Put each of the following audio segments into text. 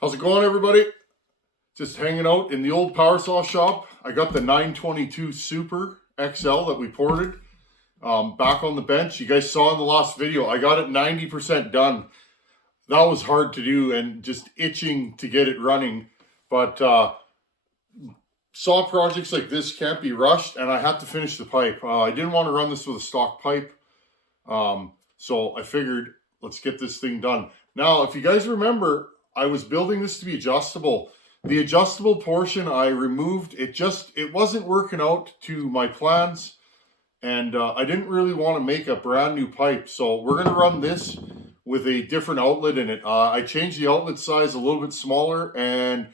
How's it going, everybody? Just hanging out in the old power saw shop. I got the 922 Super XL that we ported back on the bench. You guys saw in the last video, I got it 90% done. That was hard to do and just itching to get it running. But saw projects like this can't be rushed, and I had to finish the pipe. I didn't want to run this with a stock pipe. So I figured, let's get this thing done. Now, if you guys remember, I was building this to be adjustable. The adjustable portion I removed, it wasn't working out to my plans. And I didn't really want to make a brand new pipe. So we're going to run this with a different outlet in it. I changed the outlet size a little bit smaller, and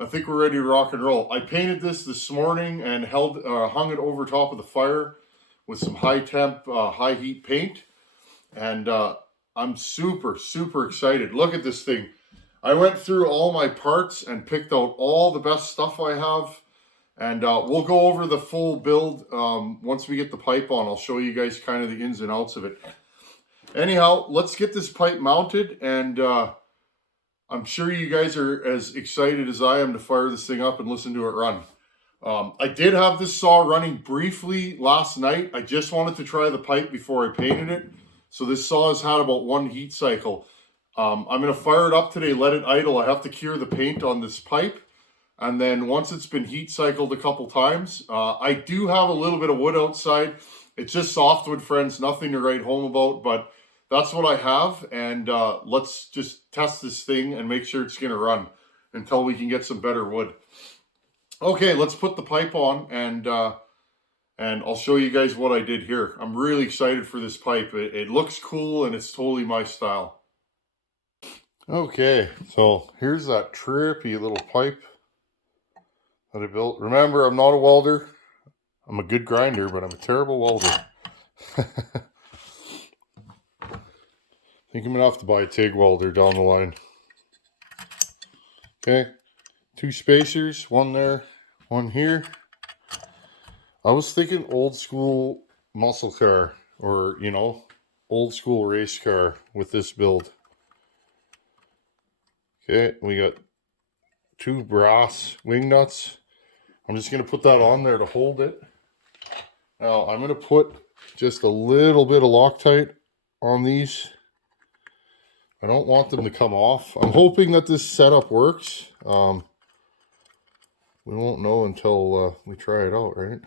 I think we're ready to rock and roll. I painted this morning and hung it over top of the fire with some high temp, high heat paint. And I'm super, super excited. Look at this thing. I went through all my parts and picked out all the best stuff I have. And we'll go over the full build once we get the pipe on. I'll show you guys kind of the ins and outs of it. Anyhow, let's get this pipe mounted, and I'm sure you guys are as excited as I am to fire this thing up and listen to it run. I did have this saw running briefly last night. I just wanted to try the pipe before I painted it. So this saw has had about one heat cycle. I'm going to fire it up today, let it idle. I have to cure the paint on this pipe. And then once it's been heat cycled a couple times, I do have a little bit of wood outside. It's just softwood, friends, nothing to write home about, but that's what I have. And let's just test this thing and make sure it's going to run until we can get some better wood. Okay, let's put the pipe on, and I'll show you guys what I did here. I'm really excited for this pipe. It looks cool, and it's totally my style. Okay, so here's that trippy little pipe that I built. Remember, I'm not a welder. I'm a good grinder, but I'm a terrible welder. I think I'm going to have to buy a TIG welder down the line. Okay, 2 spacers, one there, one here. I was thinking old school muscle car, or, you know, old school race car with this build. Okay, we got 2 brass wing nuts. I'm just going to put that on there to hold it. Now, I'm going to put just a little bit of Loctite on these. I don't want them to come off. I'm hoping that this setup works. We won't know until we try it out, right?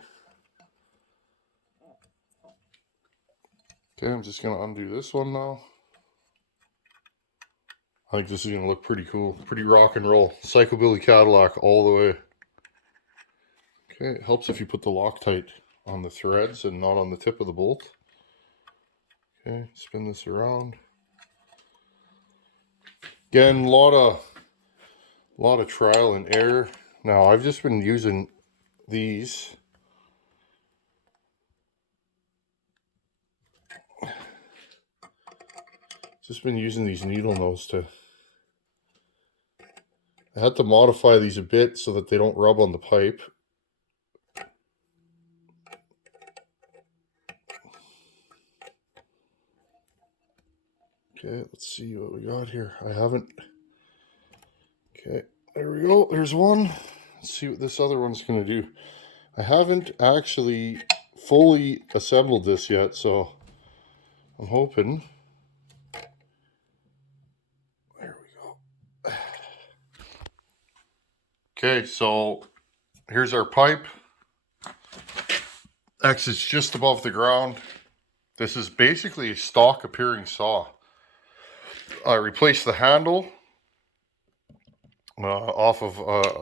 Okay, I'm just going to undo this one now. I think this is going to look pretty cool. Pretty rock and roll. Psychobilly Cadillac all the way. Okay, it helps if you put the Loctite on the threads and not on the tip of the bolt. Okay, spin this around. Again, a lot of trial and error. Now, I've just been using these. Just been using these needle nose to... I had to modify these a bit so that they don't rub on the pipe. Okay, let's see what we got here. I haven't... Okay, there we go. There's one. Let's see what this other one's going to do. I haven't actually fully assembled this yet, so I'm hoping... There we go. Okay, so here's our pipe. X is just above the ground. This is basically a stock appearing saw. I replaced the handle off of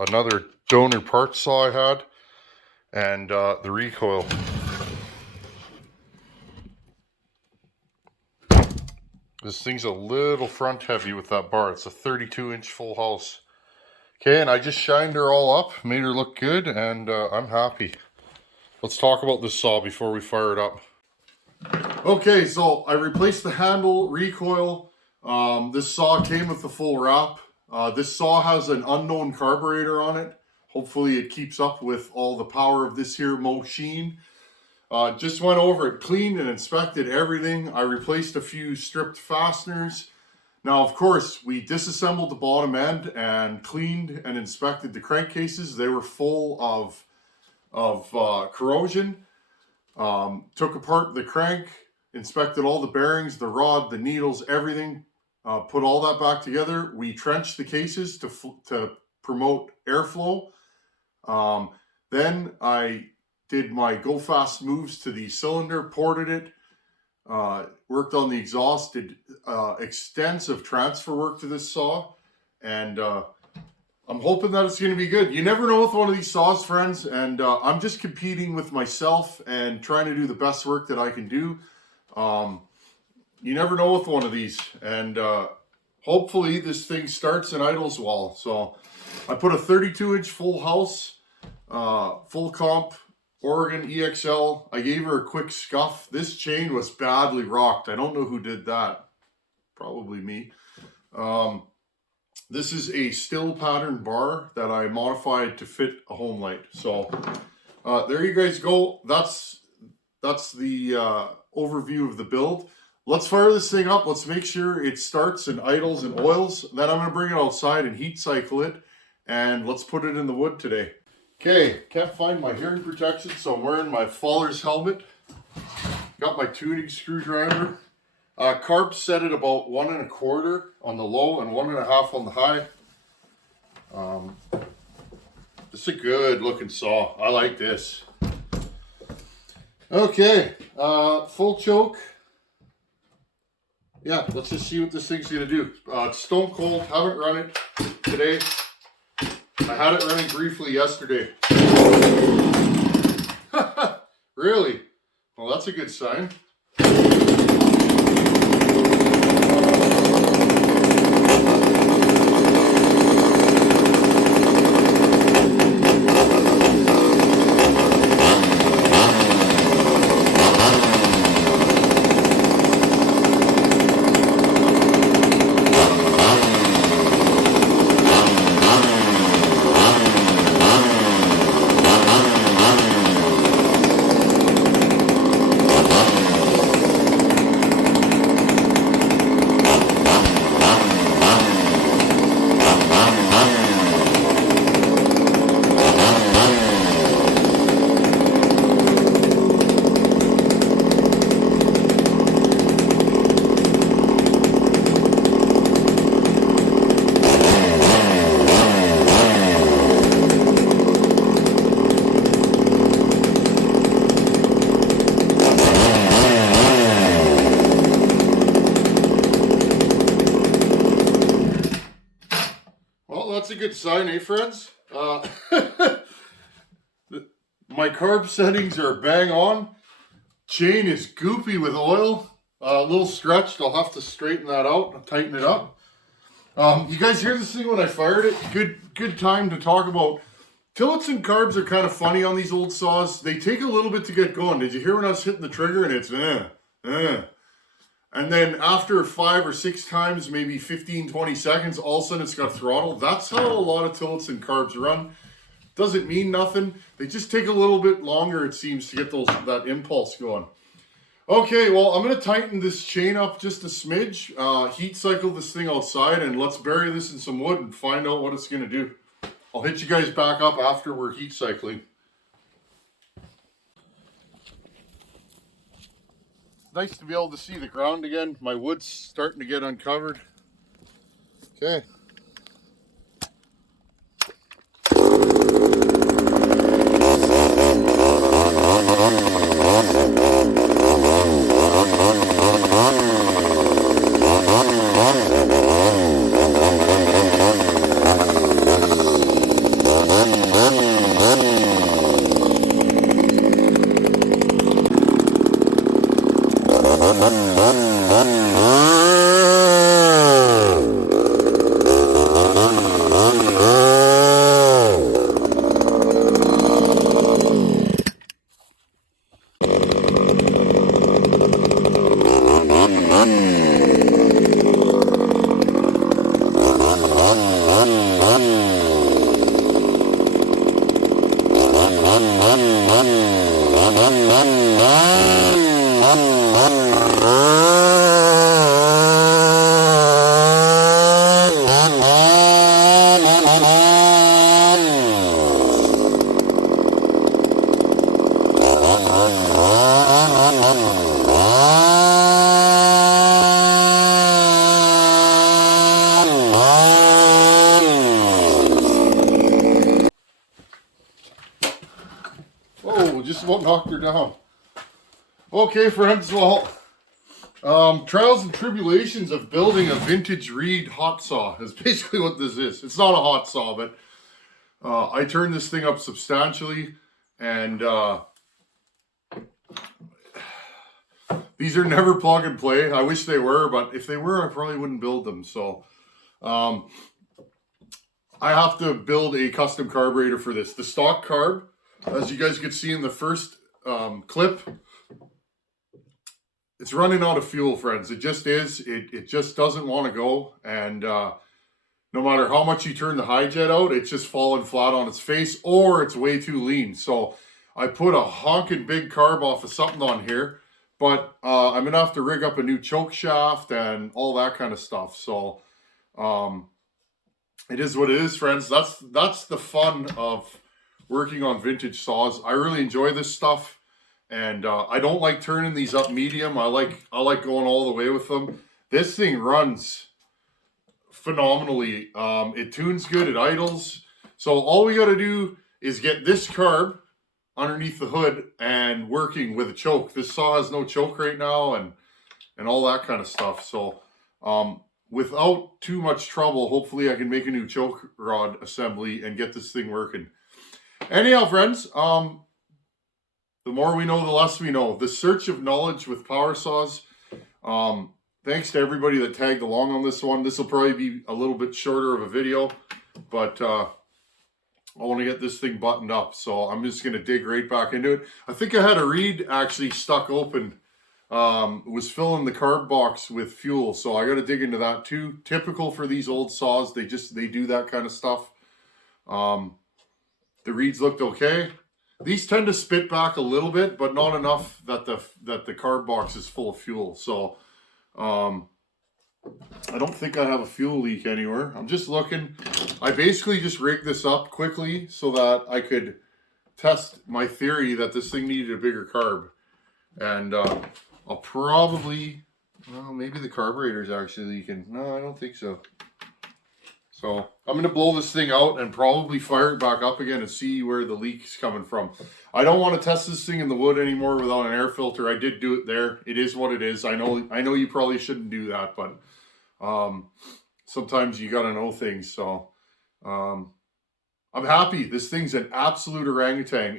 another donor parts saw I had, and the recoil. This thing's a little front heavy with that bar. It's a 32-inch full house. Okay, and I just shined her all up, made her look good, and I'm happy. Let's talk about this saw before we fire it up. Okay, so I replaced the handle, recoil. This saw came with the full wrap. This saw has an unknown carburetor on it. Hopefully it keeps up with all the power of this here machine. Just went over it, cleaned and inspected everything. I replaced a few stripped fasteners. Now, of course, we disassembled the bottom end and cleaned and inspected the crankcases. They were full of corrosion. Took apart the crank, inspected all the bearings, the rod, the needles, everything. Put all that back together. We trenched the cases to promote airflow. Then I did my go fast moves to the cylinder, ported it, worked on the exhaust, did extensive transfer work to this saw, and I'm hoping that it's going to be good. You never know with one of these saws, friends, and I'm just competing with myself and trying to do the best work that I can do. You never know with one of these, and hopefully this thing starts and idles well. So I put a 32-inch full house, full comp Oregon EXL. I gave her a quick scuff. This chain was badly rocked. I don't know who did that. Probably me. This is a still pattern bar that I modified to fit a Homelite. So there you guys go. That's the overview of the build. Let's fire this thing up. Let's make sure it starts and idles and oils. Then I'm going to bring it outside and heat cycle it. And let's put it in the wood today. Okay, can't find my hearing protection, so I'm wearing my faller's helmet. Got my tuning screwdriver. Carb set at about 1 1/4 on the low and 1 1/2 on the high. This is a good looking saw. I like this. Okay, full choke. Yeah, let's just see what this thing's gonna do. It's stone cold, haven't run it today. I had it running briefly yesterday. Really? Well, that's a good sign. That's a good sign, eh, friends? My carb settings are bang on. Chain is goopy with oil. A little stretched. I'll have to straighten that out and tighten it up. You guys hear this thing when I fired it? Good time to talk about. Tillotson and carbs are kind of funny on these old saws. They take a little bit to get going. Did you hear when I was hitting the trigger and it's And then after 5 or 6 times, maybe 15, 20 seconds, all of a sudden it's got throttle. That's how a lot of Tillotson carbs run. Doesn't mean nothing. They just take a little bit longer, it seems, to get that impulse going. Okay, well, I'm going to tighten this chain up just a smidge, heat cycle this thing outside, and let's bury this in some wood and find out what it's going to do. I'll hit you guys back up after we're heat cycling. Nice to be able to see the ground again. My wood's starting to get uncovered. Okay. just about knocked her down. Okay, friends, well, trials and tribulations of building a vintage Reed hot saw is basically what this is. It's not a hot saw, but I turned this thing up substantially, and these are never plug and play. I wish they were, but if they were, I probably wouldn't build them. So I have to build a custom carburetor for this. The stock carb, as you guys could see in the first clip, it's running out of fuel, friends. It just is. It just doesn't want to go. And no matter how much you turn the high jet out, it's just falling flat on its face, or it's way too lean. So I put a honking big carb off of something on here, but I'm going to have to rig up a new choke shaft and all that kind of stuff. So it is what it is, friends. That's the fun of working on vintage saws. I really enjoy this stuff. And I don't like turning these up medium. I like going all the way with them. This thing runs phenomenally. It tunes good, it idles. So all we got to do is get this carb underneath the hood and working with a choke. This saw has no choke right now, and all that kind of stuff. So without too much trouble, hopefully I can make a new choke rod assembly and get this thing working. Anyhow, friends, the more we know, the less we know. The search of knowledge with power saws. Thanks to everybody that tagged along on this one. This will probably be a little bit shorter of a video, but I want to get this thing buttoned up. So I'm just going to dig right back into it. I think I had a Reed actually stuck open. Was filling the carb box with fuel. So I got to dig into that too. Typical for these old saws. They do that kind of stuff. The Reeds looked okay. These tend to spit back a little bit, but not enough that the carb box is full of fuel. So I don't think I have a fuel leak anywhere. I'm just looking. I basically just rigged this up quickly so that I could test my theory that this thing needed a bigger carb. And I'll probably, well, maybe the carburetor's actually leaking. No, I don't think so. So I'm going to blow this thing out and probably fire it back up again and see where the leak's coming from. I don't want to test this thing in the wood anymore without an air filter. I did do it there. It is what it is. I know you probably shouldn't do that, but sometimes you got to know things. So I'm happy. This thing's an absolute orangutan.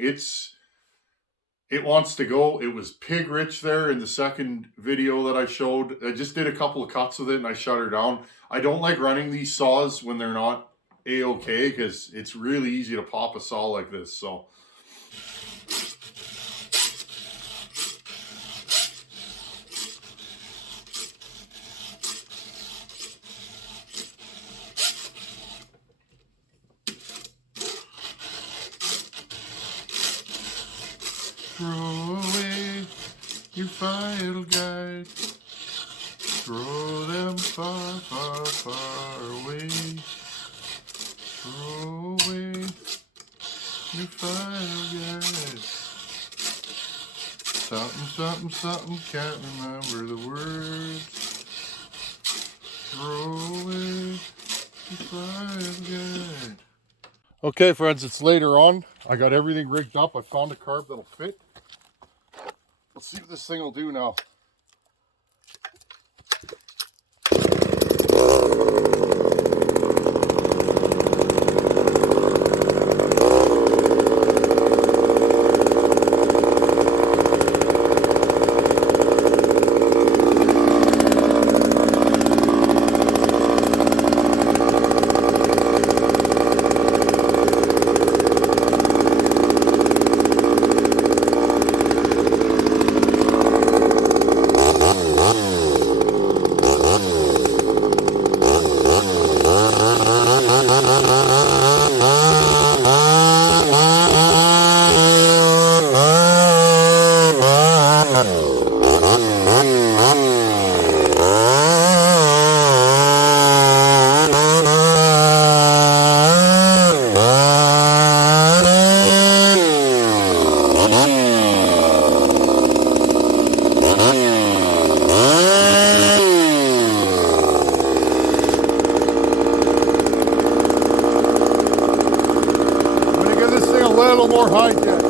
It wants to go. It was pig rich there in the second video that I showed. I just did a couple of cuts with it and I shut her down. I don't like running these saws when they're not A-okay because it's really easy to pop a saw like this. So throw away your file guide. Throw them far, far, far away. Throw away your file guide. Something, something, something, can't remember the words. Throw away your file guide. Okay, friends, it's later on. I got everything rigged up. I found a carb that'll fit. Let's see what this thing will do now. More high jet.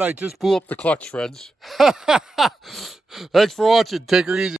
And I just blew up the clutch, friends. Thanks for watching. Take her easy.